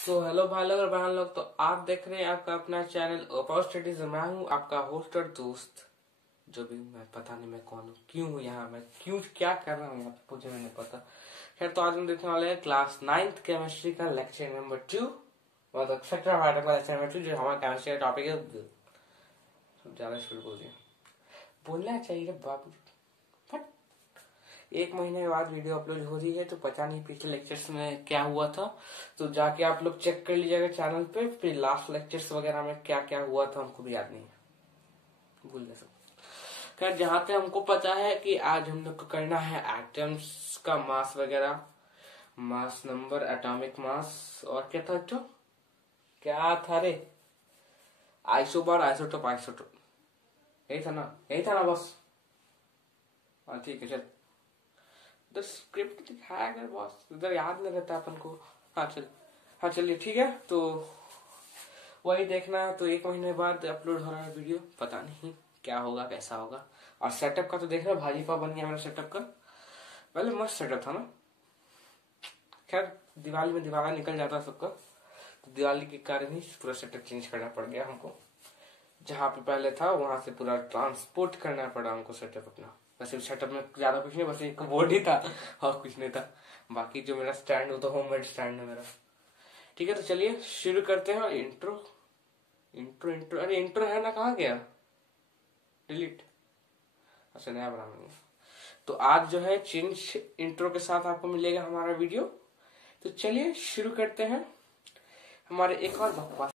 Hello भाई लोग और बहन लोग, तो आप देख रहे हैं आपका अपना चैनल ओपा स्टडीज। मैं हूँ आपका होस्ट और दोस्त, जो भी मैं पता नहीं मैं कौन हूँ, क्यों हूँ यहाँ, मैं क्यों क्या कर रहा हूँ यहाँ पे मुझे नहीं पता। खैर, तो आज हम देखने वाले हैं क्लास 9th केमिस्ट्री का लेक्चर नंबर 2, मतलब सेक्टर ऑफ एटम का लेक्चर नंबर 2, जो हमारा केमिस्ट्री का टॉपिक है। ज्यादा स्पीड बोल दिया, बोलना चाहिए बाबू। एक महीने के बाद वीडियो अपलोड हो रही है, तो पता नहीं पिछले लेक्चर्स में क्या हुआ था, तो जाके आप लोग चेक कर लीजिएगा चैनल पे। फिर लास्ट लेक्चर्स वगैरह में क्या क्या हुआ था हमको भी याद नहीं है, भूल गए सब। खैर, जहां तक हमको पता है कि आज हम लोग को करना है एटम्स का मास वगैरह, मास नंबर, एटॉमिक मास, और क्या था तो क्या था रे, आइसोबार, आइसोटोप, आइसोटोप, यही था ना, यही था ना बस। हाँ ठीक है, चल उधर स्क्रिप्ट दिखाया कर बॉस, उधर याद नहीं रहता अपन को। हाँ चलिए ठीक है, तो वही देखना है। तो एक महीने बाद अपलोड हो रहा है वीडियो, पता नहीं क्या होगा कैसा होगा। और सेटअप का तो देख रहे हो, भाजीपा बन गया मेरा सेटअप का। पहले मस्त सेटअप था ना। खैर, दिवाली में दिवाला निकल जाता सबका, तो दिवाली के कारण ही पूरा सेटअप चेंज करना पड़ गया हमको। जहाँ पे पहले था वहां से पूरा ट्रांसपोर्ट करना पड़ा हमको सेटअप अपना। वैसे सेटअप में ज्यादा कुछ नहीं, बस एक बोर्ड ही था और कुछ नहीं था। बाकी जो मेरा स्टैंड, वो तो होममेड स्टैंड है मेरा। ठीक है, तो चलिए शुरू करते हैं। इंट्रो इंट्रो इंट्रो, अरे इंट्रो है ना, कहाँ गया, डिलीट। अच्छा, नया बनाना। तो आज जो है चेंज इंट्रो के साथ आपको मिलेगा हमारा वीडियो। तो चलिए शुरू करते हैं हमारे एक और बकवास।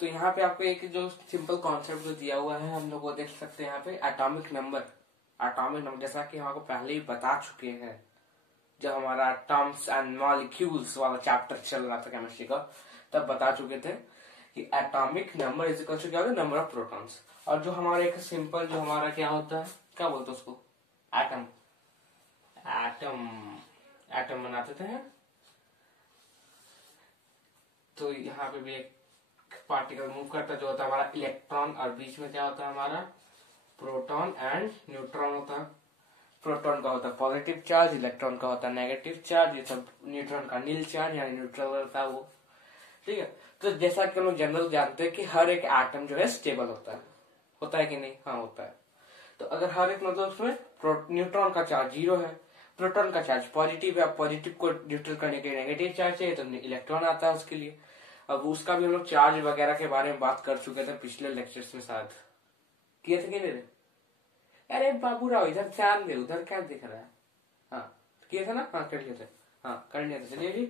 तो यहाँ पे आपको एक जो सिंपल कॉन्सेप्ट जो दिया हुआ है, हम लोग वो देख सकते हैं यहाँ पे, एटॉमिक नंबर। एटॉमिक नंबर जैसा कि हम आपको पहले ही बता चुके हैं, जब हमारा एटम्स एंड मॉलिक्यूल्स वाला चैप्टर चल रहा था केमिस्ट्री का, तब बता चुके थे कि atomic number is equal to क्या होता है, नंबर ऑफ प्रोटॉन्स। और जो हमारा एक सिंपल जो हमारा क्या होता है, क्या बोलते हैं उसको, एटम। एटम एटम बनाते थे। तो यहाँ पे भी एक पार्टिकल मूव करता है जो होता है हमारा इलेक्ट्रॉन, और बीच में क्या होता है हमारा प्रोटॉन एंड न्यूट्रॉन होता है। प्रोटॉन का होता है पॉजिटिव चार्ज, इलेक्ट्रॉन का होता है नेगेटिव चार्ज, ये सब न्यूट्रॉन का नील चार्ज यानी न्यूट्रल होता है वो। ठीक है, तो जैसा कि हम लोग जनरल जानते हैं कि हर एक एटम जो है स्टेबल होता है कि नहीं, हाँ होता है। तो अगर हर एक मतलब उसमें न्यूट्रॉन का चार्ज 0 है, प्रोटॉन का चार्ज पॉजिटिव है, पॉजिटिव को न्यूट्रल करने के लिए नेगेटिव चार्ज चाहिए, तो इलेक्ट्रॉन आता है उसके लिए। अब उसका भी हम लोग चार्ज वगैरह के बारे में बात कर चुके थे पिछले लेक्चर्स में, शायद किए थे कि नहीं। अरे बाबू राव, इधर ध्यान दे, उधर क्या दिख रहा है। हाँ किए थे ना, हाँ कर लिए थे, हाँ कर लिए थे। चलिए जी,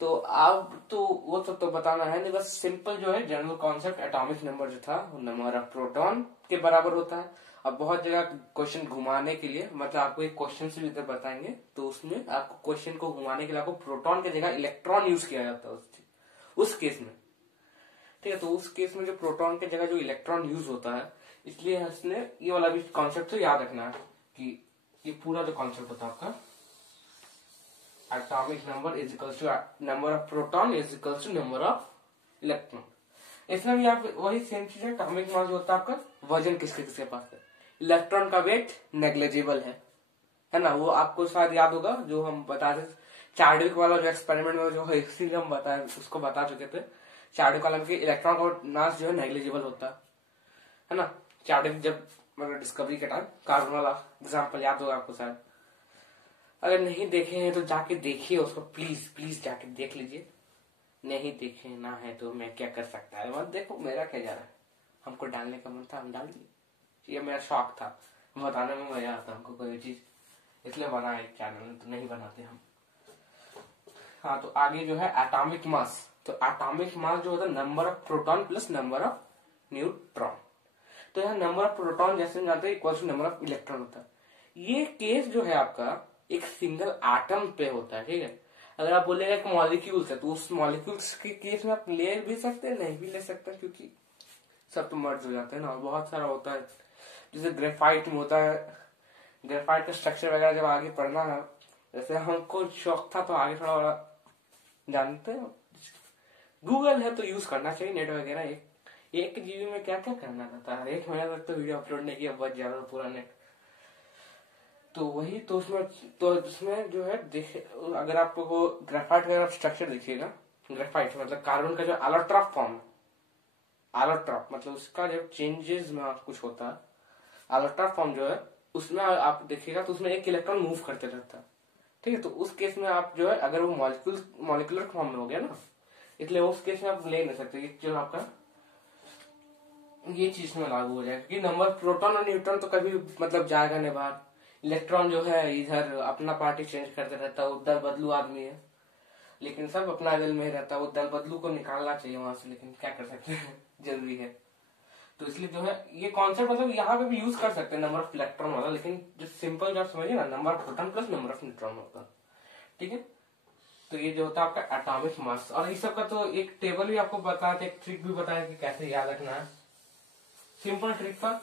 तो अब तो वो सब तो बताना है नहीं, बस सिंपल जो है जनरल कॉन्सेप्ट, एटॉमिक नंबर जो था वो नंबर ऑफ प्रोटॉन के बराबर होता है। अब बहुत जगह क्वेश्चन घुमाने के लिए, मतलब आपको एक क्वेश्चन से भी इधर बताएंगे, तो उसमें आपको क्वेश्चन को घुमाने के लिए आपको प्रोटॉन की जगह इलेक्ट्रॉन यूज किया जाता है उस केस में। ठीक है, तो उस केस में जो प्रोटॉन की जगह जो इलेक्ट्रॉन यूज होता है, इसलिए इसने ये वाला भी कॉन्सेप्ट तो याद रखना है कि ये पूरा जो कॉन्सेप्ट होता है आपका, atomic number is equal to number of proton is equal to number of electron. इसमें भी आप वही सेम चीज है, एटॉमिक मास जो होता है आपका, वजन किसके किसके पास है, इलेक्ट्रॉन का वेट नेग्लिजिबल है ना। वो आपको शायद याद होगा, जो हम बताते चार्डिक वाला जो एक्सपेरिमेंट में जो है, इसीलिए हम बताए उसको बता चुके थे। चार्डिक वाला के इलेक्ट्रॉन का मास जो है नेग्लिजिबल होता है ना। चार्डिक जब मतलब डिस्कवरी के टाइम, कार्बन वाला एग्जाम्पल याद होगा आपको शायद। अगर नहीं देखे हैं तो जाके देखिए उसको, प्लीज प्लीज जाके देख लीजिए। नहीं देखे ना है तो मैं क्या कर सकता है, मत देखो, मेरा क्या जा रहा है। हमको डालने का मन था, हम डाल दिए, ये मेरा शौक था, बताने में मजा आता हमको कोई चीज, इसलिए बना एक चैनल, तो नहीं बनाते हम। हाँ, तो आगे जो है एटॉमिक मास। तो एटॉमिक मास जो होता है number of proton plus number of neutron. तो यहाँ नंबर ऑफ प्रोटॉन जैसे हम जानते हैं equal to number of electron होता है। ये केस जो है आपका एक सिंगल एटम पे होता है। ठीक है, अगर आप बोलेगा कि मॉलिक्यूल्स है, तो उस मॉलिक्यूल्स के केस में आप ले भी सकते हैं, नहीं भी ले सकते, क्योंकि सब तो मर्ज हो जाते हैं ना। और बहुत सारा होता है, जैसे ग्रेफाइट में होता है, ग्रेफाइट का स्ट्रक्चर वगैरह जब आगे पढ़ना है, जैसे हमको शौक था तो आगे थोड़ा जानते हैं। गूगल है तो यूज करना चाहिए, नेट वगैरह, 1 GB में क्या क्या करना रहता है, 1 महीना तक तो वीडियो अपलोड नहीं किया, बहुत ज्यादा पूरा नेट। तो वही तो उसमें जो है देखे, अगर आपको ग्रेफाइट वगैरह स्ट्रक्चर देखिएगा, ग्रेफाइट मतलब कार्बन का जो एलोट्रॉप फॉर्म है, एलोट्रॉप मतलब उसका जब चेंजेस में कुछ होता है, एलोट्रॉप फॉर्म जो है उसमें आप देखिएगा तो उसमें एक इलेक्ट्रॉन मूव करते रहता है। ठीक है, तो उस केस में आप जो है अगर वो मॉलिक्यूलर फॉर्म में हो गया ना, इसलिए उस केस में आप ले नहीं सकते, जो आपका ये चीज में लागू हो जाएगा कि नंबर प्रोटॉन और न्यूट्रॉन तो कभी मतलब जाएगा नहीं बाहर। इलेक्ट्रॉन जो है इधर अपना पार्टी चेंज करते रहता है, वो दल बदलू आदमी है, लेकिन सब अपना दल में ही रहता है। वो दल बदलू को निकालना चाहिए वहां से, लेकिन क्या कर सकते हैं जरूरी है। तो इसलिए जो है ये कॉन्सेप्ट मतलब यहाँ पे भी यूज कर सकते हैं नंबर ऑफ इलेक्ट्रॉन वाला, लेकिन जो सिंपल जो समझिए ना, number of proton plus number of neutron होता है। ठीक है, तो ये जो होता है आपका एटॉमिक मास, और इस सब का तो एक टेबल भी आपको बताया था, एक ट्रिक भी बताया कि कैसे याद रखना है। सिंपल ट्रिक था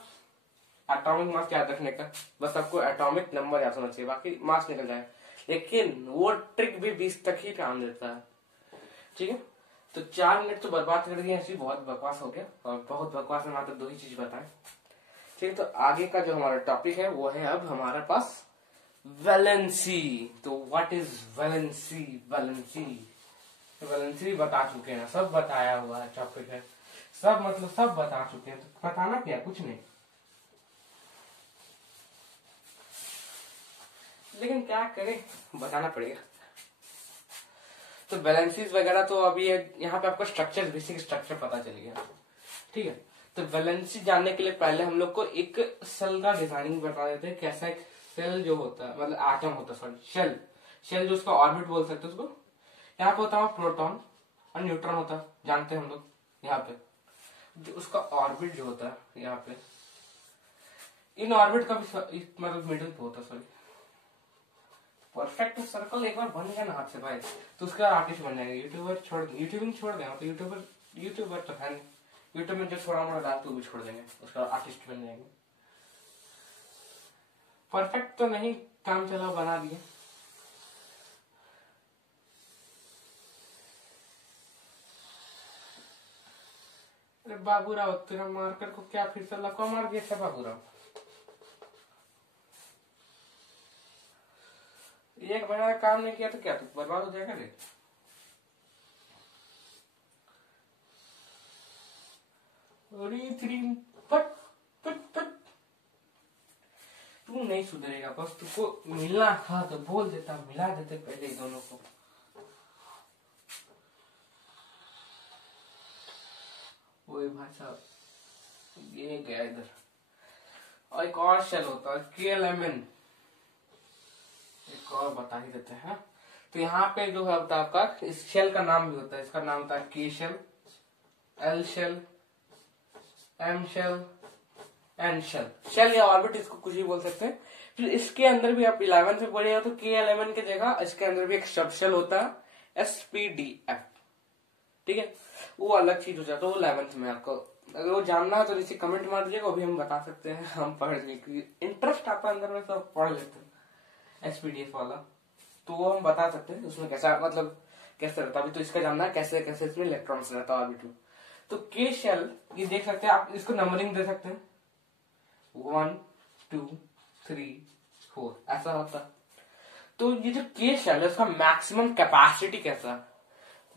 एटॉमिक मास याद रखने का, बस आपको एटॉमिक नंबर याद होना चाहिए, बाकी मास निकल जाए। लेकिन वो ट्रिक भी 20 तक ही काम देता है। ठीक है, तो 4 मिनट तो बर्बाद कर दिए, ऐसी बहुत बकवास हो गया, और बहुत बकवास में मात्र 2 ही चीज बताए। ठीक है, तो आगे का जो हमारा टॉपिक है वो है अब हमारे पास वैलेंसी। तो व्हाट इज वैलेंसी? वैलेंसी बता चुके हैं, सब बताया हुआ है टॉपिक है, सब मतलब सब बता चुके हैं, तो बताना क्या, कुछ नहीं। लेकिन क्या करें, बताना पड़ेगा। तो वैलेंसीज वगैरह तो अभी यहाँ पे आपको स्ट्रक्चर, बेसिक स्ट्रक्चर पता चल गया। ठीक है, तो वैलेंसी जानने के लिए पहले हम लोग को एक सेल का डिजाइनिंग बता देते हैं, कैसा एक सेल जो होता है, मतलब एटम होता है, सॉरी शेल जो उसका ऑर्बिट बोल सकते हैं उसको। यहाँ पे होता है प्रोटॉन और न्यूट्रॉन होता है, जानते हैं हम लोग। यहाँ पे जो उसका ऑर्बिट जो होता है, यहाँ पे इन ऑर्बिट का भी मतलब मिडिल पे होता है, सॉरी परफेक्ट सर्कल एक बार बन गया ना हाथ से भाई, तो उसके बाद आर्टिस्ट बन जाएंगे। यूट्यूबिंग छोड़ देंगे, तो यूट्यूबर तो है नहीं, यूट्यूब में जो थोड़ा मोड़ा डालते भी छोड़ देंगे, उसका आर्टिस्ट बन जाएंगे। परफेक्ट तो नहीं, काम चला बना दिए। अरे बाबूराव, तेरा मार्कर को क्या फिर से लकवा मार दिया क्या बाबूराव? एक महीना काम नहीं किया तो क्या तू बर्बाद हो जाएगा रे? पट पट पट, तू नहीं सुधरेगा, बस तुमको मिलना था तो बोल देता, मिला देते पहले ही दोनों को। वही भाई साहब, ये गया इधर। और एक और शेल होता है KLMN, एक और बता ही देते हैं। तो यहाँ पे जो है आपका इस शेल का नाम भी होता है, इसका नाम होता है K shell, L shell, M shell, N shell. Shell या ऑर्बिट इसको कुछ भी बोल सकते हैं। फिर इसके अंदर भी आप 11 में पढ़िएगा तो KLMN की जगह इसके अंदर भी एक सब शेल होता है SPDF। ठीक है, वो अलग चीज हो जाता है, वो 11th में। आपको अगर वो जानना है तो नीचे कमेंट मार दीजिएगा, वो भी हम बता सकते हैं, हम पढ़ लेंगे, इंटरेस्ट आता है अंदर में तो पढ़ लेते हैं SPDF वाला, तो वो हम बता सकते हैं उसमें कैसा मतलब कैसे रहता है। अभी तो इसका जानना है कैसे कैसे इसमें इलेक्ट्रॉन्स रहता है ऑर्बिट में। तो K शेल ये देख सकते हैं आप, इसको नंबरिंग दे सकते हैं 1 2 3 4 ऐसा होता है। तो ये जो K शेल है उसका मैक्सिमम कैपेसिटी कैसा है,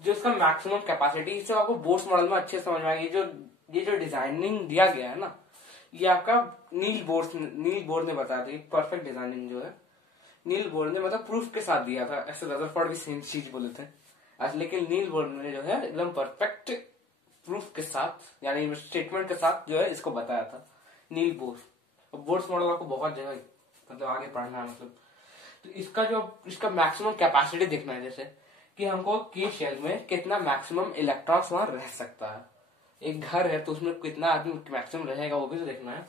जो इसका मैक्सिमम कैपेसिटी, इसे आपको बोर्ड्स मॉडल में अच्छे समझ में आएगी। ये जो डिजाइनिंग दिया गया है ना, ये आपका नील बोर्ड ने बताया था। परफेक्ट डिजाइनिंग जो है नील बोर्ड ने मतलब प्रूफ के साथ दिया था, ऐसे रदरफोर्ड भी सेम चीज बोले थे आज, लेकिन नील बोर्ड ने जो है एकदम परफेक्ट प्रूफ के साथ, यानी स्टेटमेंट के साथ जो है इसको बताया था नील बोर्ड। बोर्ड्स मॉडल आपको बहुत जगह मतलब आगे पढ़ना है मतलब। तो इसका मैक्सिमम कैपेसिटी देखना है, जैसे कि हमको K शेल में कितना मैक्सिमम इलेक्ट्रॉन्स वहां रह सकता है। एक घर है तो उसमें कितना आदमी मैक्सिमम रहेगा वो भी तो देखना है।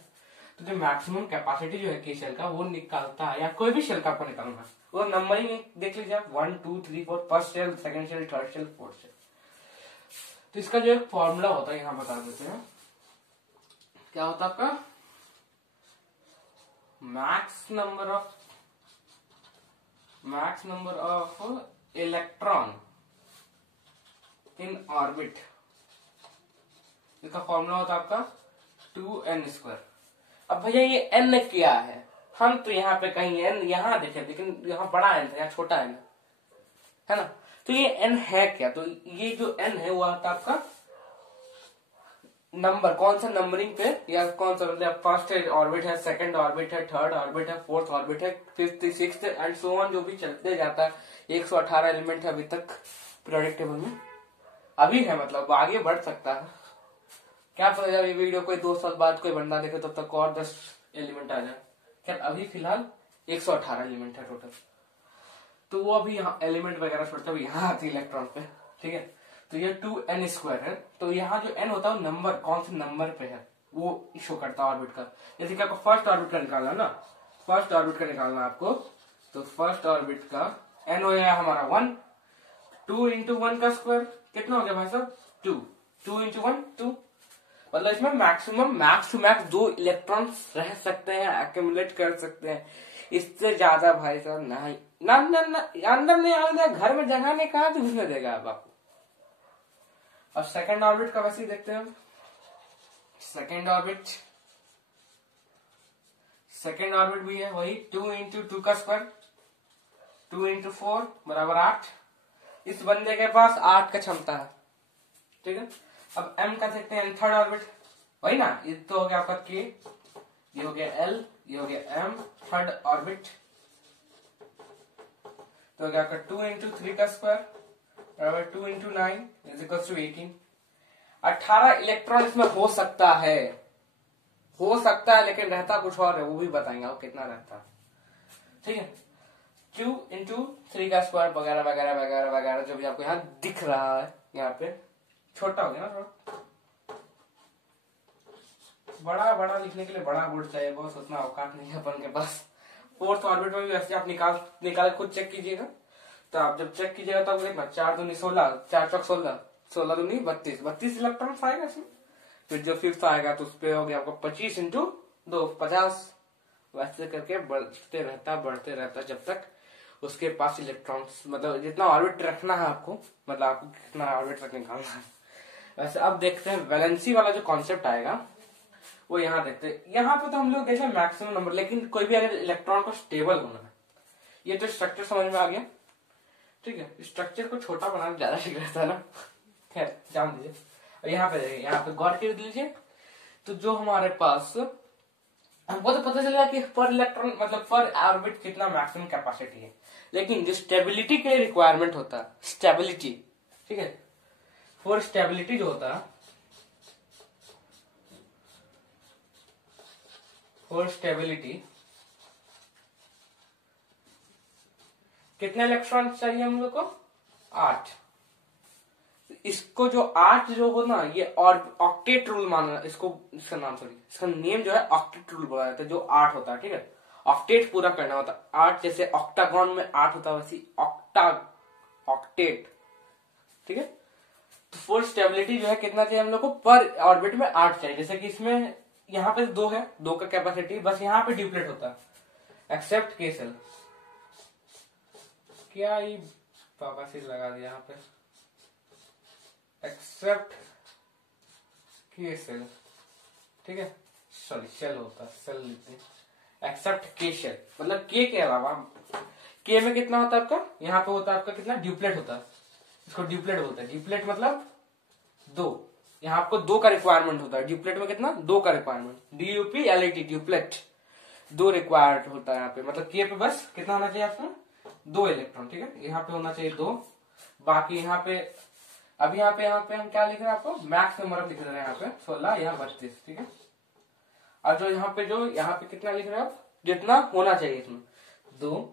तो जो मैक्सिमम कैपेसिटी जो है K शेल का वो निकालता है, या कोई भी शेल का आपको निकालना है, वो नंबरिंग देख लीजिए आप 1 2 3 4, first shell, second shell, third shell, fourth shell. तो इसका जो एक फॉर्मूला होता है यहाँ बता देते हैं, क्या होता है आपका max number of electron in orbit इसका फॉर्मूला होता है आपका 2n²। अब भैया ये n क्या है, हम तो यहाँ पे कहीं n यहाँ देखे, लेकिन यहाँ बड़ा n था, यहाँ छोटा n है ना। तो ये n है क्या, तो ये जो n है वो आता आपका नंबर, कौन सा नंबरिंग पे, या कौन सा मतलब फर्स्ट ऑर्बिट है, सेकंड ऑर्बिट है, थर्ड ऑर्बिट है, फोर्थ ऑर्बिट है, fifth, sixth and so on, जो भी चलते जाता है। 118 एलिमेंट है अभी तक पीरियोडिक टेबल में, अभी है, मतलब आगे बढ़ सकता है। क्या पता जब ये वीडियो कोई 2 साल बाद कोई बंदा देखे तब तक और 10 एलिमेंट आ जाए। क्या अभी फिलहाल 118 एलिमेंट है टोटल, तो वो अभी यहाँ एलिमेंट वगैरह छोड़ता है, यहाँ आती है इलेक्ट्रॉन पे, ठीक है। तो ये 2n² है, तो यहाँ जो n होता है वो नंबर, कौन से नंबर पे है वो शो करता है ऑर्बिट का। जैसे कि आपको फर्स्ट ऑर्बिट का निकालना ना, फर्स्ट ऑर्बिट का निकालना आपको, तो फर्स्ट ऑर्बिट का n हो गया हमारा 1, 2 इंटू 1 का स्क्वायर कितना हो गया भाई साहब 2, 2 इंटू 1 2, मतलब इसमें maximum max to max 2 electrons रह सकते हैं, एक्यूमुलेट कर सकते हैं। इससे ज्यादा भाई साहब नहीं, ना ना ना अंदर नहीं आने, घर में जगह नहीं, कहा तो घुसने देगा अब आपको। अब सेकंड ऑर्बिट का वैसे ही देखते हैं। सेकंड ऑर्बिट भी है वही 2 इंटू 2 का स्क्वायर, 2 इंटू 4 बराबर 8। इस बंदे के पास 8 का क्षमता है, ठीक है। अब m का देखते हैं, थर्ड ऑर्बिट वही ना, ये तो हो गया आपका k, ये हो गया l, ये हो गया m, थर्ड ऑर्बिट तो हो गया आपका 2 इंटू 3 का स्क्वायर बराबर 2 into 9 is equal to 18। 18 electron इसमें हो सकता है, लेकिन रहता कुछ और है, वो भी बताएंगे आपको कितना रहता है, ठीक है। 2 इंटू 3 का स्क्वायर वगैरह वगैरह वगैरह वगैरह, जो भी आपको यहाँ दिख रहा है, यहाँ पे छोटा हो गया ना थोड़ा, बड़ा लिखने के लिए बड़ा बोर्ड चाहिए, बहुत उतना औकात नहीं है अपन के पास। फोर्थ ऑर्बिट में भी वैसे आप निकाल खुद चेक कीजिएगा, तो आप जब चेक कीजिएगा तो आपको देखना 4 दूनी 16, 4 चौक 16, 16 दूनी 32 इलेक्ट्रॉन आएगा इसमें। फिर जो फिफ्थ आएगा तो उस पे हो गया आपको 25 इंटू 2 50, वैसे करके बढ़ते रहता जब तक उसके पास इलेक्ट्रॉन्स, मतलब जितना ऑर्बिट रखना है आपको, मतलब आपको कितना ऑर्बिट तक निकालना है। वैसे अब देखते हैं वैलेंसी वाला जो कॉन्सेप्ट आएगा वो यहाँ देखते हैं। यहाँ पे तो हम लोग देखें मैक्सिमम नंबर, लेकिन कोई भी अगर इलेक्ट्रॉन को स्टेबल होना है, ये तो स्ट्रक्चर समझ में आ गया, ठीक है। स्ट्रक्चर को छोटा बनाना ज्यादा ठीक रहता है ना, खैर जान दीजिए। और यहाँ पे देखिए, यहाँ पे गौर कर लीजिए, तो जो हमारे पास हमको तो पता चलेगा कि पर इलेक्ट्रॉन मतलब पर ऑर्बिट कितना मैक्सिमम कैपेसिटी है, लेकिन जो स्टेबिलिटी के लिए रिक्वायरमेंट होता है, स्टेबिलिटी, ठीक है, फॉर स्टेबिलिटी जो होता है, फॉर स्टेबिलिटी कितने इलेक्ट्रॉन चाहिए हम लोग को 8। इसको जो 8 जो हो ना, ये और ऑक्टेट रूल माना इसको, इसका नाम सॉरी इसका नेम जो है ऑक्टेट रूल बोला जाता है, जो 8 होता है, ठीक है। ऑक्टेट पूरा करना होता है 8, जैसे ऑक्टागॉन में 8 होता है वैसे ऑक्टेट, ठीक है। तो फॉर स्टेबिलिटी जो है कितना चाहिए हम लोग को पर ऑर्बिट में 8 चाहिए। जैसे कि इसमें यहाँ पे 2 है, 2 का कैपेसिटी, बस यहाँ पे ड्यूप्लेट होता है एक्सेप्ट के सेल, क्या ये पापा से लगा दिया यहाँ पे, एक्सेप्ट के सेल, ठीक है, सॉरी सेल होता है, सेल लिखते हैं, एक्सेप्ट के सेल, मतलब के अलावा, के में कितना होता है आपका, यहाँ पे होता है आपका कितना ड्यूप्लेट होता है, इसको ड्यूप्लेट बोलते हैं। ड्यूप्लेट मतलब 2, यहाँ आपको 2 का रिक्वायरमेंट होता है, ड्यूप्लेट में कितना 2 का रिक्वायरमेंट, DUPLET ड्यूप्लेट 2 रिक्वायर्ड होता है यहाँ पे, मतलब के पे बस कितना होना चाहिए आपको 2 इलेक्ट्रॉन, ठीक है। यहाँ पे होना चाहिए 2, बाकी यहाँ पे अब यहाँ पे हम क्या लिख रहे हैं, आपको मैक्स नंबर लिख रहे हैं यहाँ पे 16, यहाँ 32, ठीक है। और जो यहाँ पे कितना लिख रहे हैं आप, जितना होना चाहिए इसमें 2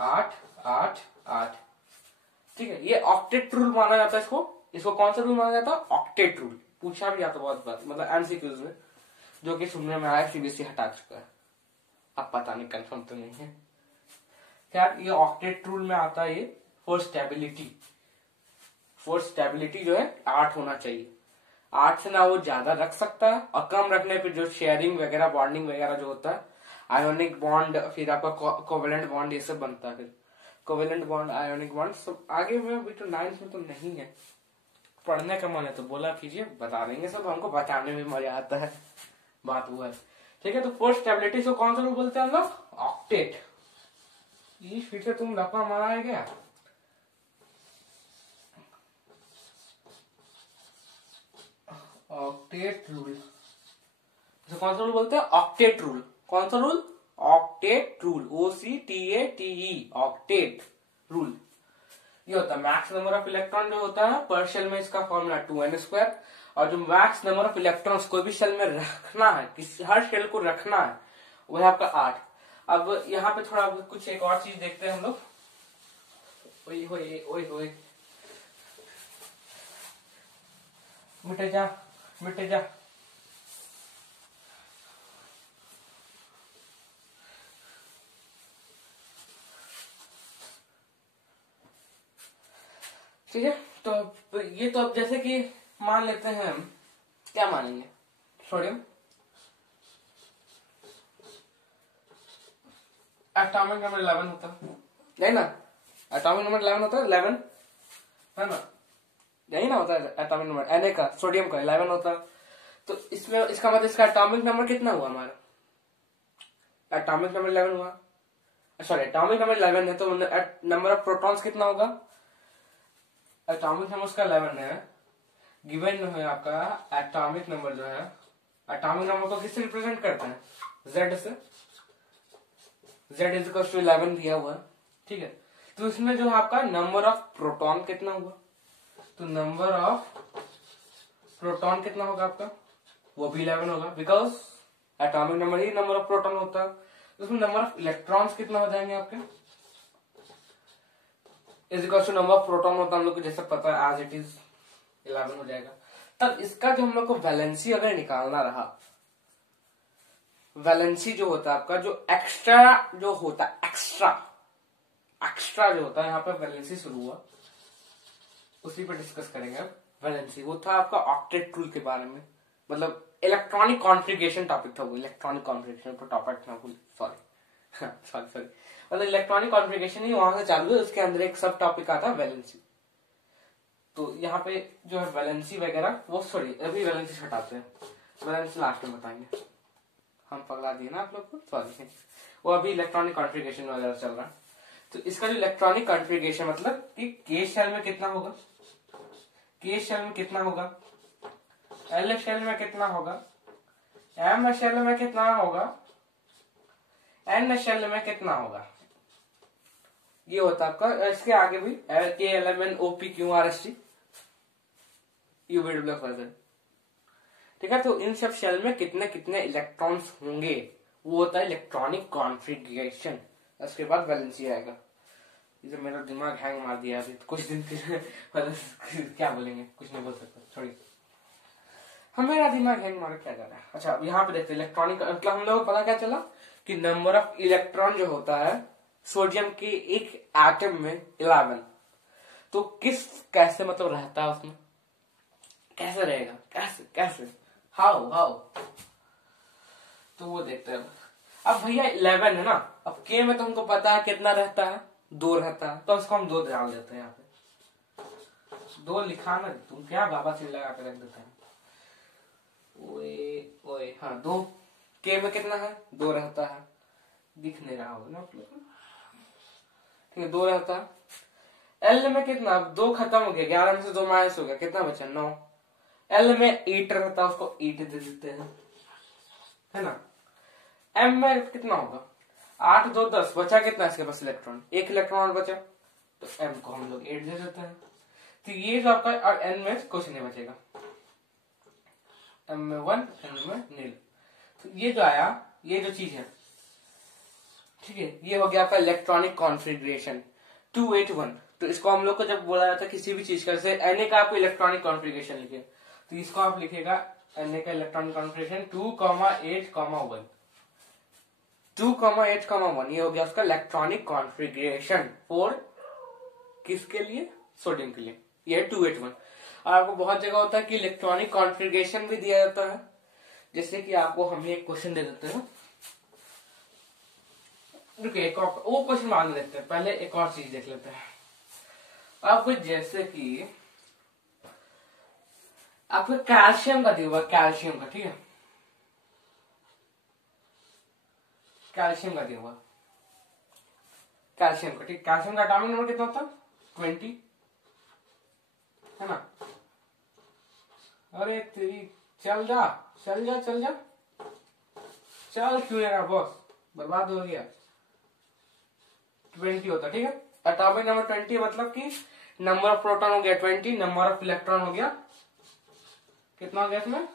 8 8 8, ठीक है। ये ऑक्टेट रूल माना जाता है, इसको कौन सा रूल माना जाता है, ऑक्टेट रूल। पूछा भी आता बहुत बार, मतलब एमसीक्यूज में, जो कि सुनने में आया, सीबीएसई हटा चुका है, अब पता नहीं कंफर्म तो नहीं है। खैर ये ऑक्टेट रूल में आता है, ये फॉर स्टेबिलिटी जो है 8 होना चाहिए, 8 से ना वो ज्यादा रख सकता है, और कम रखने पे जो शेयरिंग वगैरह बॉन्डिंग वगैरह जो होता है, आयोनिक बॉन्ड, फिर आपका कोवेलेंट बॉन्ड, ये सब बनता है। फिर कोवेलेंट बॉन्ड, आयोनिक बॉन्ड सब आगे में अभी तो 9th में तो नहीं है, पढ़ने का मन है तो बोला कीजिए, बता देंगे सब, हमको बताने में मजा आता है, बात हुआ है। ठीक है, तो फोर्थ स्टेबिलिटी को कौन सा रूल बोलते हैं हम लोग? ऑक्टेट। ये फिर से तुम लपा मारा है क्या? ऑक्टेट रूल, कौन सा रूल बोलते हैं? Octet rule. कौन सा rule? Octet rule, OCTATE, octet rule. ये होता है मैक्स नंबर ऑफ इलेक्ट्रॉन जो होता है पर शेल में, इसका फॉर्मूला 2n²। और जो मैक्स नंबर ऑफ इलेक्ट्रॉन्स कोई भी शेल में रखना है, किसी हर शेल को रखना है, वो है आपका 8। अब यहाँ पे थोड़ा कुछ एक और चीज देखते हैं हम लोग। ओए होए ओए होए, मिटे जा मिटे जा। ठीक है, तो ये तो अब जैसे कि मान लेते हैं हम, क्या मानेंगे? सोडियम एटॉमिक नंबर 11 होता है, यही ना? एटॉमिक नंबर 11 होता है, 11 है ना? यही ना होता है एटॉमिक नंबर, Na का, सोडियम का 11 होता है। तो इसमें इसका मतलब इसका एटॉमिक नंबर कितना हुआ हमारा? एटॉमिक नंबर 11 हुआ, सॉरी एटॉमिक नंबर 11 है, तो नंबर ऑफ प्रोटॉन्स कितना होगा? एटॉमिक नंबर उसका 11 है, गिवन है आपका एटॉमिक नंबर जो है, एटॉमिक नंबर को किससे रिप्रेजेंट करते हैं? Z से। Z इज टू 11 दिया हुआ है, ठीक है। तो इसमें जो है आपका नंबर ऑफ प्रोटॉन कितना हुआ? तो नंबर ऑफ प्रोटॉन कितना होगा आपका? वो भी 11 होगा, because atomic number he number of proton होता है। तो उसमें नंबर ऑफ इलेक्ट्रॉन्स कितना हो जाएंगे आपके? Is equal to number of proton होता है हम लोग को जैसे पता है, एज इट इज 11 हो जाएगा। तब इसका जो हम लोग को वैलेंसी अगर निकालना रहा, वैलेंसी जो होता है आपका, जो एक्स्ट्रा जो होता है, एक्स्ट्रा जो होता है, यहाँ पे वैलेंसी शुरू हुआ, उसी पर डिस्कस करेंगे अब। वैलेंसी वो था आपका ऑक्टेट रूल के बारे में, मतलब इलेक्ट्रॉनिक कॉन्फ़िगरेशन टॉपिक था वो, इलेक्ट्रॉनिक कॉन्फ़िगरेशन का टॉपिक था, सॉरी मतलब इलेक्ट्रॉनिक कॉन्फ़िगरेशन ही वहां से चालू है, उसके अंदर एक सब टॉपिक आता है वैलेंसी। तो यहाँ पे जो है वैलेंसी वगैरह वो, सॉरी अभी वैलेंसी हटाते हैं, वैलेंसी लास्ट में बताएंगे, हम पगला दिए ना आप लोग को, सॉरी। वो अभी इलेक्ट्रॉनिक कॉन्फ़िगरेशन वगैरह चल रहा है। तो इसका जो इलेक्ट्रॉनिक कॉन्फ़िगरेशन मतलब कि के शेल में कितना होगा, के शेल में कितना होगा, एल शेल में कितना होगा, एम शेल में कितना होगा, एन शेल में कितना होगा, ये होता है आपका। इसके आगे भी KLMNOPQRST UVW, ठीक है। तो इन सब शेल में कितने कितने इलेक्ट्रॉन्स होंगे, वो होता है इलेक्ट्रॉनिक कॉन्फ़िगरेशन। उसके बाद वैलेंसी आएगा। इसे मेरा दिमाग हैंग मार दिया अभी कुछ दिन के क्या बोलेंगे, कुछ नहीं बोल सकता, छोड़िए। हम मेरा दिमाग हैंग मार क्या कर रहा है। अच्छा, यहाँ पे देखते हैं इलेक्ट्रॉनिक, मतलब हम लोग को पता क्या चला कि नंबर ऑफ इलेक्ट्रॉन जो होता है सोडियम के एक एटम में 11, तो किस कैसे मतलब रहता है उसमें, कैसे रहेगा, कैसे कैसे, हाउ तो वो देखते हैं। अब भैया 11 है ना, अब के में तो हमको पता है कितना रहता है, 2 रहता है, तो उसको हम 2 डाल देते हैं यहाँ पे, 2 लिखा ना, तुम क्या बाबा से लगा के रख देते हैं। ओए ओए, हाँ 2, के में कितना है, 2 रहता है, दिख नहीं रहा होगा ना आप लोग, ठीक है 2 रहता है। एल में कितना, 2 खत्म हो गया, 11 में से 2 माइनस हो गया, कितना बचा, 9। एल में 8 रहता है, उसको 8 दे देते हैं, है ना। एम में कितना होगा, 8 2 10, बचा कितना इसके पास इलेक्ट्रॉन, 1 इलेक्ट्रॉन और बचा, तो एम को हम लोग 8 दे देते हैं। तो ये जो आपका, और एन में कुछ नहीं बचेगा, एम में 1, एन में 0। तो ये जो आया, ये जो चीज है, ठीक है, ये हो गया आपका इलेक्ट्रॉनिक कॉन्फ़िगरेशन 281। तो इसको हम लोग को जब बोला जाता है किसी भी चीज का, जैसे Na का आपको इलेक्ट्रॉनिक कॉन्फ़िगरेशन लिखे, तो इसको आप लिखेगा Na का इलेक्ट्रॉनिक कॉन्फ़िगरेशन 2,8,1, 2,8,1, ये हो गया उसका इलेक्ट्रॉनिक कॉन्फ़िगरेशन फॉर किसके लिए, सोडियम के लिए, ये है 281। और आपको बहुत जगह होता है कि इलेक्ट्रॉनिक कॉन्फ़िगरेशन भी दिया जाता है, जैसे कि आपको हम एक क्वेश्चन दे देते हैं, रुकिए एक और वो क्वेश्चन मान लेते हैं, पहले एक और चीज देख लेते हैं। अब जैसे कि आपको कैल्शियम का दिया हुआ, कैल्शियम का, ठीक है, कैल्शियम का दिया हुआ, कैल्शियम का, ठीक। कैल्शियम का एटॉमिक नंबर कितना होता है? 20, है ना। अरे तेरी, चल जा चल जा चल जा, चल क्यों यार बॉस, बर्बाद हो गया। 20 होता, ठीक है। एटॉमिक नंबर 20 मतलब कि नंबर ऑफ प्रोटॉन हो गया 20, नंबर ऑफ इलेक्ट्रॉन हो गया कितना हो गया इसमें?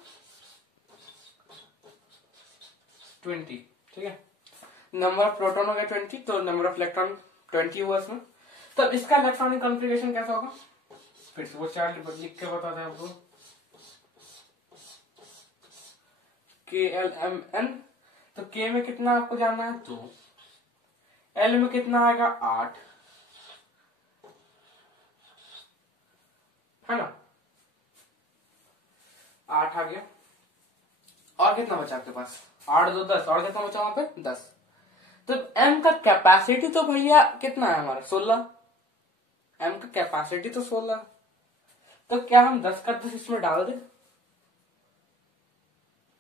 20, ठीक है। नंबर ऑफ प्रोटॉन हो गया 20, तो नंबर ऑफ इलेक्ट्रॉन 20 हुआ इसमें। तब इसका इलेक्ट्रॉनिक कॉन्फ़िगरेशन कैसा होगा? फिर से वो चार्ट लिख के बताते हैं आपको। KLMN, तो K में कितना आपको जानना है? 2। L में कितना आएगा? 8, है ना, 8 आ गया। और कितना बचा आपके पास? 8 2 10, और कितना बचा वहां पे? 10। तो M का कैपेसिटी तो भैया कितना है हमारा? 16। M का कैपेसिटी तो 16, तो क्या हम 10 का 10 इसमें डाल दें?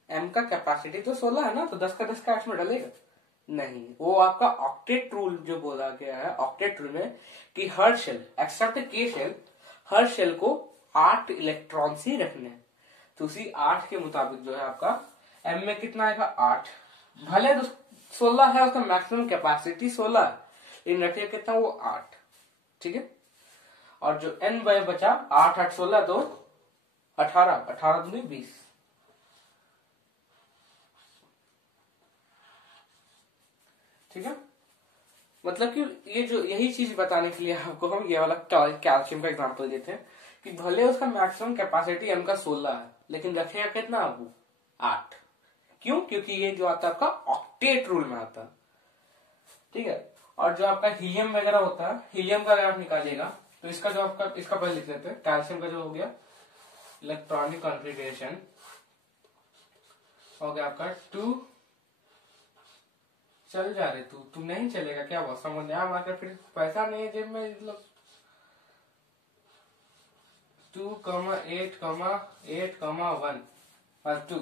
M का कैपेसिटी तो 16 है ना, तो 10 का 10 का इसमें डालेगा नहीं। वो आपका ऑक्टेट रूल जो बोला गया है, ऑक्टेट रूल में कि हर शेल एक्सेप्ट के शेल, हर शेल को 8 इलेक्ट्रॉन्स ही रखने हैं। तो उसी 8 के मुताबिक जो है आपका M में कितना आएगा? 8। भले 16 है, उसका मैक्सिमम कैपेसिटी 16 है, लेकिन रखिए कितना? वो 8, ठीक है। और जो N बचा 8 8 16, तो 18, 18 दूनी 20, ठीक है। मतलब कि ये जो, यही चीज बताने के लिए आपको हम ये वाला कैल्शियम का एग्जांपल देते हैं कि भले उसका मैक्सिमम कैपेसिटी M का 16 है, लेकिन रखेगा कितना वो? 8। क्यों? क्योंकि ये जो आता है आपका ऑक्टेट रूल में आता है, ठीक है। और जो आपका हीलियम वगैरह होता है, हीलियम का अगर आप निकालिएगा तो इसका जो आपका, इसका पहले लिख लेते हैं। कैल्शियम का जो हो गया इलेक्ट्रॉनिक कॉन्फ़िगरेशन हो गया आपका 2। चल जा रहे तू नहीं चलेगा क्या? बहुत समझ नहीं आया, फिर पैसा नहीं है जेब में, मतलब 2,8,1 और 2,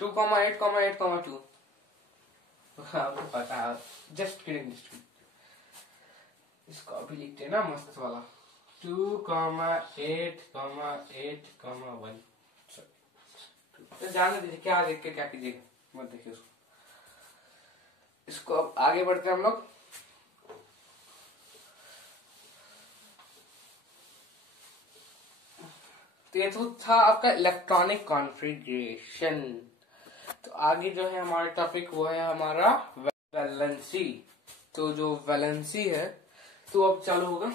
2,8,8,2, आपको पता है, जस्ट किडिंग। इसको अभी लिखते हैं ना मस्त वाला, 2,8,8,1। तो जाने दीजिए, क्या देख के क्या कीजिएगा, मत देखिए उसको। इसको अब आगे बढ़ते हैं हम लोग। तो ये तो था आपका इलेक्ट्रॉनिक कॉन्फ़िगरेशन। तो आगे जो है हमारा टॉपिक वो है हमारा वैलेंसी। तो जो वैलेंसी है, तो अब चालू होगा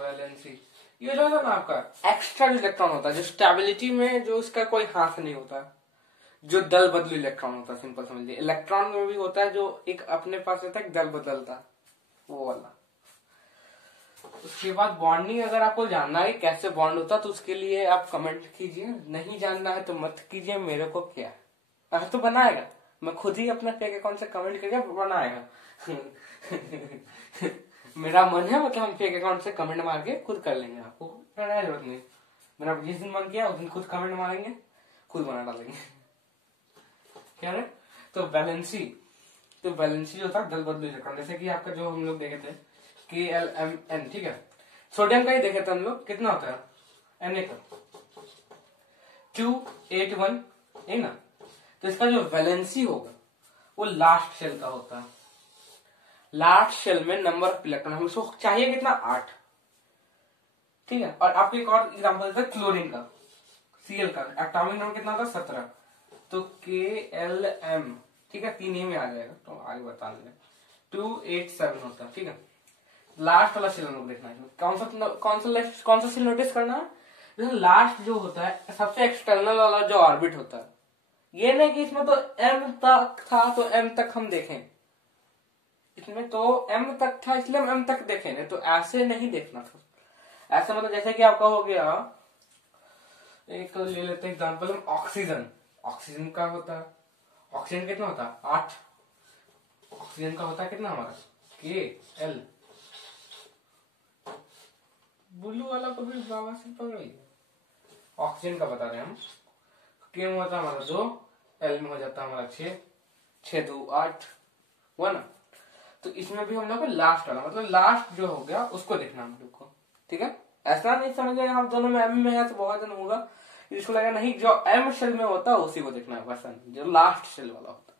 वैलेंसी। ये जो है ना आपका एक्स्ट्रा जो इलेक्ट्रॉन होता है, जो स्टेबिलिटी में जो इसका कोई हाथ नहीं होता, जो दल बदलू इलेक्ट्रॉन होता है, सिंपल समझिए। इलेक्ट्रॉन में भी होता है जो एक अपने पास रहता है, दल बदलता, वो वाला। उसके बाद बॉन्डिंग अगर आपको जानना है कैसे बॉन्ड होता है, तो उसके लिए आप कमेंट कीजिए। नहीं जानना है तो मत कीजिए, मेरे को क्या, अगर तो बनाएगा, मैं खुद ही अपना फेक अकाउंट से कमेंट करके बनाएगा। मेरा मन है, मतलब हम फेक अकाउंट से कमेंट मार के खुद कर लेंगे, आपको करने की जरूरत नहीं। मेरा जिस दिन मन किया उस दिन खुद कमेंट मारेंगे, खुद बना डालेंगे। क्या है? तो वैलेंसी, तो वैलेंसी जो था दल बदलू इलेक्ट्रॉन, जैसे कि आपका जो हम लोग देखे थे KLMN, ठीक है। सोडियम का ही देखे थे हम लोग, कितना होता है Na का 281, है ना। तो इसका जो वैलेंसी होगा वो लास्ट शेल का होता है। लास्ट शेल में नंबर ऑफ इलेक्ट्रॉन हमें चाहिए कितना? 8, ठीक है। और आपको एक और एग्जांपल देता है क्लोरीन का, Cl का एटॉमिक नंबर कितना था? 17। तो KLM, ठीक है, 3 ही में आ जाएगा, तो आगे बता देंगे। 287 होता है, ठीक है। लास्ट वाला सेल नोट देखना है, कौन सा सेल नोटिस करना है? जैसे लास्ट जो होता है सबसे एक्सटर्नल वाला जो ऑर्बिट होता है, ये नहीं कि इसमें तो M तक था तो M तक हम देखें, इसमें तो M तक था इसलिए हम M तक देखें, नहीं तो ऐसे नहीं देखना था। ऐसा मतलब जैसे कि आपका हो गया, एक ले लेते हैं एग्जांपल हम, ऑक्सीजन। ऑक्सीजन का होता है, ऑक्सीजन कितना होता है? 8। ऑक्सीजन का होता है कितना हमारा? KL, ब्लू वाला को भी बाबा से पकड़ लिया। ऑक्सीजन का बता रहे हैं हम। के में होता है हमारा 2, एल में हो जाता है हमारा 6, 6 2 8 हुआ ना। तो इसमें भी हम लोग को लास्ट वाला मतलब लास्ट जो हो गया उसको देखना हम लोग को, ठीक है। ऐसा नहीं समझे हम दोनों में एम में है तो बहुत दिन होगा, इसको लगा नहीं जो एम शेल में होता है उसी को देखना है, वैसा नहीं जो लास्ट शेल वाला होता,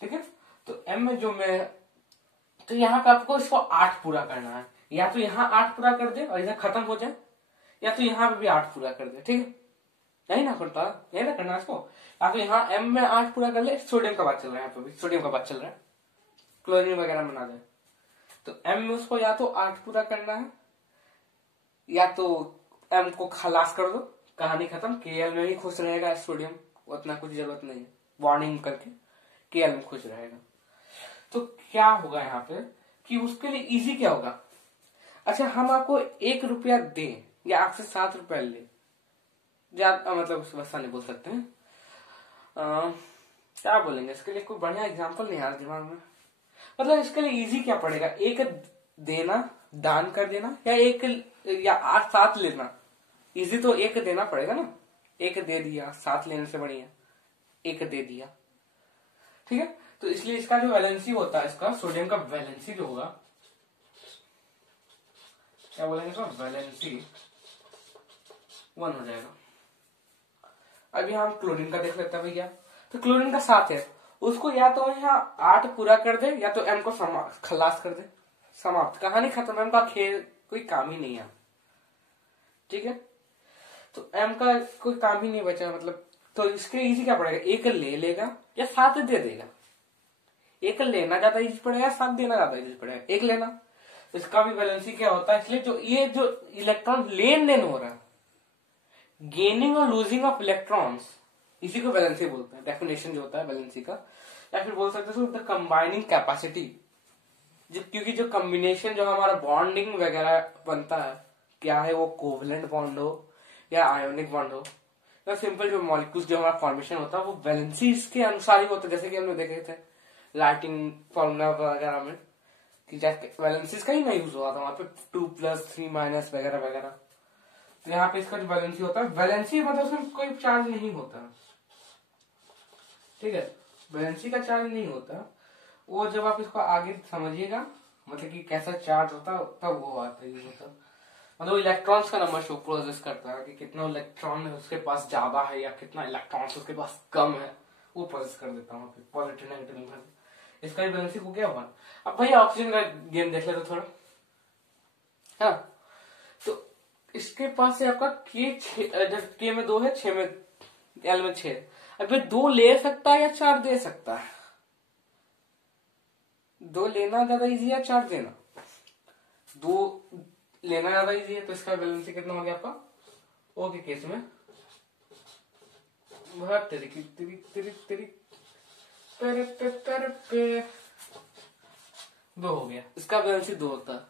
ठीक है। तो एम में जो मैं, तो यहाँ पे आपको इसको 8 पूरा करना है, या तो यहाँ 8 पूरा कर दे और इधर खत्म हो जाए, या तो यहाँ पे भी 8 पूरा कर दे, ठीक है। यही ना करता, यही ना करना है इसको। या तो यहाँ एम में 8 पूरा कर ले, सोडियम का बात चल रहा है, यहाँ पे भी सोडियम का बात चल रहा है, क्लोरीन वगैरह बना दे। तो एम में उसको या तो 8 पूरा करना है, या तो एम को खलास कर दो, कहानी खत्म। केएल में ही खुश रहेगा सोडियम, उतना कुछ जरूरत नहीं है, बॉन्डिंग करके केएल में खुश रहेगा। तो क्या होगा यहाँ पे कि उसके लिए इजी क्या होगा, अच्छा हम आपको 1 रुपया दें या आपसे 7 रुपया ले, ज्यादा मतलब वैसा नहीं बोल सकते हैं, क्या बोलेंगे इसके लिए, कोई बढ़िया एग्जांपल नहीं आ रहा दिमाग में। मतलब इसके लिए इजी क्या पड़ेगा, 1 देना, दान कर देना, या 1 या 8 7 लेना। इजी तो 1 देना पड़ेगा ना, 1 दे दिया, 7 लेने से बढ़िया 1 दे दिया, ठीक है। तो इसलिए इसका जो वैलेंसी होता है, इसका सोडियम का वैलेंसी जो होगा, क्या बोलेंगे इसका, वैलेंसी 1 हो जाएगा। अभी हम क्लोरीन का देख लेते हैं भैया। तो क्लोरीन का 7 है, उसको या तो यहाँ 8 पूरा कर दे, या तो एम को खलास कर दे, समाप्त, कहानी खत्म। एम का खेल कोई काम ही नहीं है, ठीक है। तो एम का कोई काम ही नहीं बचा, मतलब तो इसके इजी क्या पड़ेगा, 1 ले लेगा या 7 दे देगा। 1 लेना ज्यादा इजी पड़ेगा, 7 देना ज्यादा इजी पड़ेगा, 1 लेना। तो इसका भी वैलेंसी क्या होता है, इसलिए जो ये जो इलेक्ट्रॉन लेन देन हो रहा है, गेनिंग और लूजिंग ऑफ इलेक्ट्रॉन्स, इसी को वैलेंसी बोलते हैं, डेफिनेशन जो होता है वैलेंसी का। या फिर बोल सकते हैं द कंबाइनिंग कैपेसिटी, क्योंकि जो कॉम्बिनेशन जो हमारा बॉन्डिंग वगैरह बनता है, क्या है वो कोवलेंट बॉन्ड हो या आयोनिक बॉन्ड हो, या सिंपल जो मॉलिक्यूल्स जो हमारा फॉर्मेशन होता है वो वैलेंसी इसके अनुसार ही होता है। जैसे कि हमने देखे थे लाइटिंग फॉर्मूला वगैरह में कि वैलेंसीज का ही ना यूज हुआ था वहां पे 2 + 3 - वगैरह वगैरह। तो यहाँ पे इसका जो वैलेंसी होता है, वैलेंसी मतलब उसमें कोई चार्ज नहीं होता, ठीक है। वैलेंसी का चार्ज नहीं होता, वो जब आप इसको आगे समझिएगा मतलब कि कैसा चार्ज होता है तब वो आता है, मतलब इलेक्ट्रॉन्स का नंबर शो प्रोसेस करता है कि कितना इलेक्ट्रॉन उसके पास ज्यादा है या कितना इलेक्ट्रॉन्स उसके पास कम है, वो प्रोसेस कर देता हूँ पॉजिटिव नेगेटिव नंबर। इसका वैलेंसी को क्या हुआ। अब भैया ऑक्सीजन का गेम देख लेते थोड़ा, हाँ। तो इसके पास है आपका के में 2 है, 6 में एल में 6। अब 2 ले सकता है या 4 दे सकता है, 2 लेना ज्यादा इजी है 4 देना, 2 लेना ज्यादा इजी है। तो इसका वैलेंसी कितना हो गया आपका ओ के केस में, बहुत तरीके तरीके 2 हो गया, इसका वैलेंसी 2 होता है।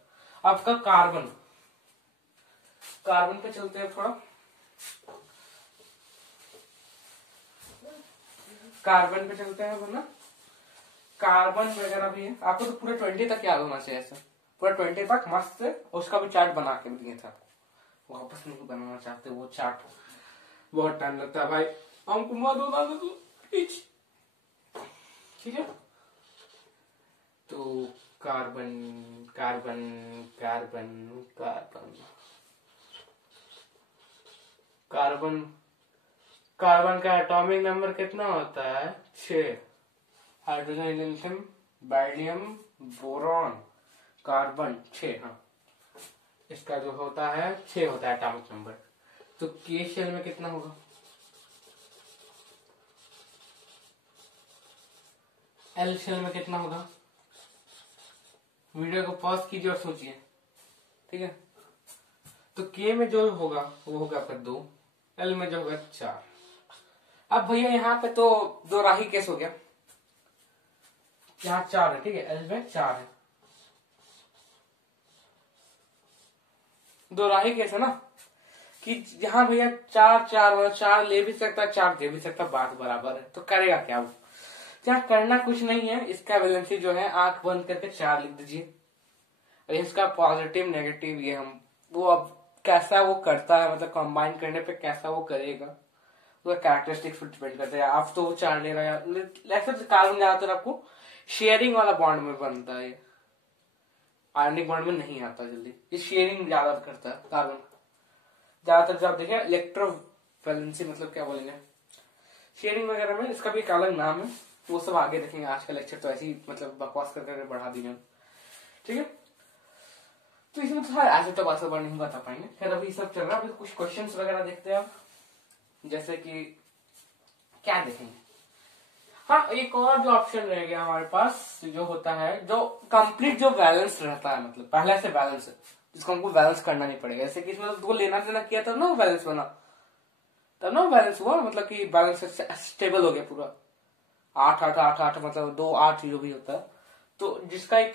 आपका कार्बन पे चलते हैं थोड़ा, कार्बन पे चलते हैं वरना कार्बन वगैरह भी है। आपको तो पूरा 20 तक याद होना चाहिए, ऐसा पूरा 20 तक मस्त है। उसका भी चार्ट बना के दिए थे आपको, वापस नहीं बनाना चाहते वो चार्ट, बहुत टाइम लगता है भाई, हमको मत बना दो प्लीज, ठीक है। तो carbon carbon carbon carbon carbon carbon का एटॉमिक नंबर कितना होता है 6। Hydrogen helium beryllium boron carbon 6, हाँ इसका जो होता है 6 होता है एटॉमिक नंबर। तो के शेल में कितना होगा, एल शेल में कितना होगा। वीडियो को पॉज कीजिए और सोचिए, ठीक है। तो के में जो होगा वो होगा आपका 2, एल में जो होगा 4। अब भैया यहाँ पे तो 2 राही केस हो गया, यहाँ 4 है, ठीक है, एल में 4 है, 2 राही केस है ना, कि यहाँ भैया 4 4 4 ले भी सकता 4 दे भी सकता, बात बराबर है। तो करेगा क्या वो, यहाँ करना कुछ नहीं है, इसका वैलेंसी जो है आंख बंद करके 4 लिख दीजिए, और इसका पॉजिटिव नेगेटिव ये हम वो अब कैसा वो करता है, मतलब कंबाइन करने पे कैसा वो करेगा, वो कैरेक्टरिस्टिक्स पर डिपेंड करता है। आप तो वो चार ले रहे हैं, ऐसे कार्बन ज्यादातर आपको शेयरिंग वाला बॉन्ड में बनता है, आयनिक बॉन्ड में नहीं आता जल्दी, ये शेयरिंग ज्यादा करता है कार्बन ज्यादातर। जब आप देखें इलेक्ट्रोवैलेंसी मतलब क्या बोलेंगे, शेयरिंग वगैरह में इसका भी एक अलग नाम है, वो सब आगे देखेंगे। आज का लेक्चर तो ऐसे ही मतलब बकवास करके बढ़ा दिए, ठीक है। तो इसमें तो ऐसे तो बात नहीं बता पाएंगे, खैर अभी सब चल रहा है। अभी कुछ क्वेश्चंस वगैरह देखते हैं आप, जैसे कि क्या देखेंगे। हाँ, एक और जो ऑप्शन रह गया हमारे पास जो होता है, जो कंप्लीट जो बैलेंस रहता है, मतलब पहले से बैलेंस है, जिसको हमको बैलेंस करना नहीं पड़ेगा। जैसे कि इसमें तो लेना देना किया था ना, बैलेंस बना तब ना बैलेंस हुआ, मतलब कि बैलेंस स्टेबल हो गया पूरा 8 8 8 8, मतलब 2 8 जो भी होता है। तो जिसका एक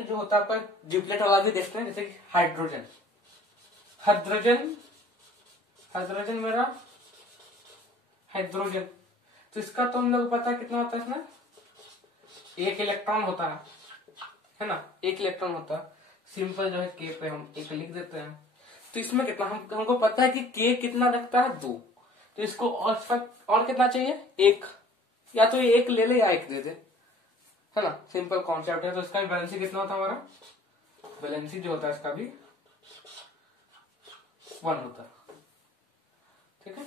जो होता है आपका ड्यूप्लेट वाला भी देखते हैं, जैसे कि हाइड्रोजन हाइड्रोजन हाइड्रोजन मेरा हाइड्रोजन, तो इसका तो हम लोग पता है कितना होता है, इसमें 1 इलेक्ट्रॉन होता है ना, 1 इलेक्ट्रॉन होता है। सिंपल जो है के पे हम 1 लिख देते हैं। तो इसमें कितना हमको पता है कि के कितना रखता है 2, तो इसको और कितना चाहिए 1, या तो ये 1 ले ले या 1 दे दे, है ना, सिंपल कॉन्सेप्ट है। तो इसका वैलेंसी कितना होता है हमारा, वैलेंसी जो होता है इसका भी 1 होता है, ठीक है।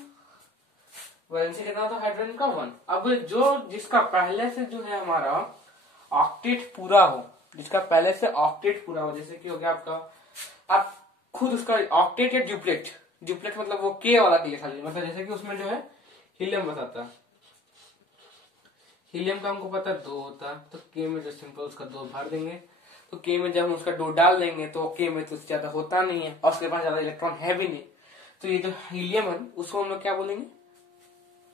वैलेंसी कितना होता है हाइड्रोजन का 1। अब जो जिसका पहले से जो है हमारा ऑक्टेट पूरा हो, जिसका पहले से ऑक्टेट पूरा हो, जैसे कि हो गया आपका, आप खुद उसका ऑक्टेट या ड्यूप्लेट, ड्यूप्लेट मतलब वो के वाला के लिए खाली, मतलब जैसे कि उसमें जो है हीलियम बताता है, हीलियम का हमको पता 2 होता है, तो के में जो सिंपल उसका 2 भर देंगे। तो के में जब हम उसका 2 डाल देंगे तो के में तो ज्यादा होता नहीं है, और उसके पास ज्यादा इलेक्ट्रॉन है भी नहीं। तो ये जो हीलियम है उसको हम लोग क्या बोलेंगे,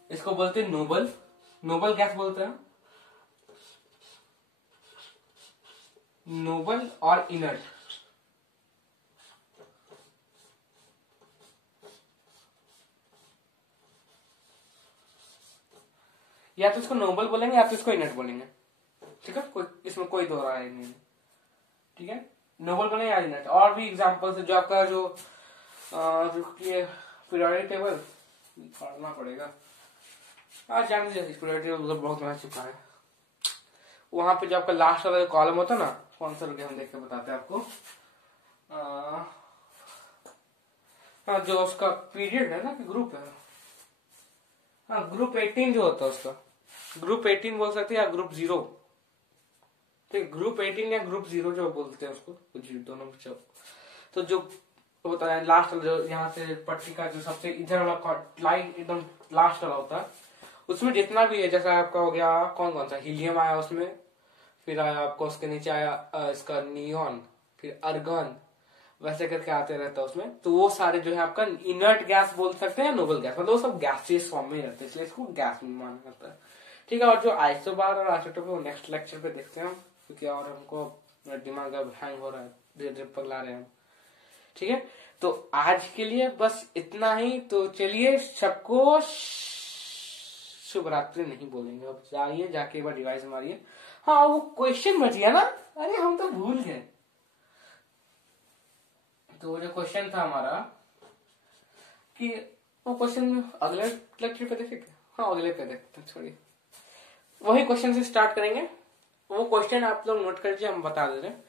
इसको बोलते हैं नोबल, नोबल गैस बोलते हैं, नोबल और इनर्ट। या तो इसको नोबल बोलेंगे या तो इसको इनर्ट बोलेंगे, ठीक है, इसमें कोई दो राय नहीं है, ठीक है, नोबल बोलेंगे या इनर्ट। और भी एग्जांपल्स है, जो आपका जो पीरियोडिक टेबल पढ़ना पड़ेगा, आज जान लीजिए पीरियोडिक टेबल बहुत बना चुका है। वहां पे जो आपका लास्ट वाला कॉलम होता है ना, कौन सा रुके हम देख के बताते हैं आपको, हाँ जो उसका पीरियड है ना कि ग्रुप है, हाँ ग्रुप 18 जो होता है उसका, ग्रुप 18 बोल सकते हैं या ग्रुप 0, ठीक, ग्रुप 18 या ग्रुप 0 जो बोलते हैं उसको, कुछ दोनों में। तो जो होता है लास्ट जो यहाँ से पट्टी का जो सबसे इधर वाला लाइन एकदम लास्ट वाला होता है, उसमें जितना भी है, जैसा आपका हो गया कौन कौन सा हीलियम आया उसमें, फिर आया आपको उसके नीचे आया इसका नियॉन, फिर अर्गन, वैसे करके आते रहता है उसमें। तो वो सारे जो है आपका इनर्ट गैस बोल सकते हैं, नोबल गैस, मतलब वो सब गैसियस फॉर्म में रहते हैं, इसलिए इसको गैस में माना जाता है, ठीक है। और जो आइसोबार और आइसोटोप है वो नेक्स्ट लेक्चर पे देखते हैं हम, क्योंकि और हमको दिमाग अब हैंग हो रहा है, धीरे धीरे पगला रहे हैं, ठीक है। तो आज के लिए बस इतना ही। तो चलिए, सबको शुभ रात्रि नहीं बोलेंगे, अब जाइए जाके एक बार रिवाइज मारिए। हाँ वो क्वेश्चन बच गया ना, अरे हम तो भूल गए। तो जो क्वेश्चन था हमारा कि वो क्वेश्चन अगले लेक्चर पे देखेंगे, हाँ अगले पे देखते हैं, छोड़िए, वही क्वेश्चन से स्टार्ट करेंगे। वो क्वेश्चन आप लोग नोट कर लीजिए, हम बता दे रहे हैं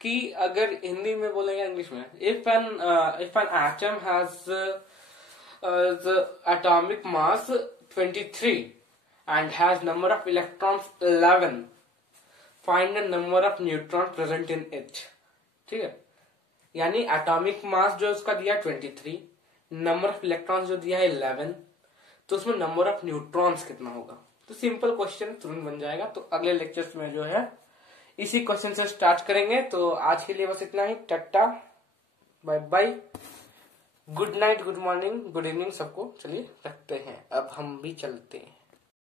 कि अगर हिंदी में बोलेंगे इंग्लिश में, if an atom has the atomic mass 23 and has number of electrons 11, find the number of neutrons present in it, ठीक है। यानी एटॉमिक मास जो उसका दिया 23, नंबर ऑफ इलेक्ट्रॉन्स जो दिया है 11, तो उसमें नंबर ऑफ न्यूट्रॉन्स कितना होगा। तो सिंपल क्वेश्चन तुरंत बन जाएगा। तो अगले लेक्चर्स में जो है इसी क्वेश्चन से स्टार्ट करेंगे। तो आज के लिए बस इतना ही, tata bye bye, good night, good morning, good evening सबको। चलिए रखते हैं, अब हम भी चलते हैं।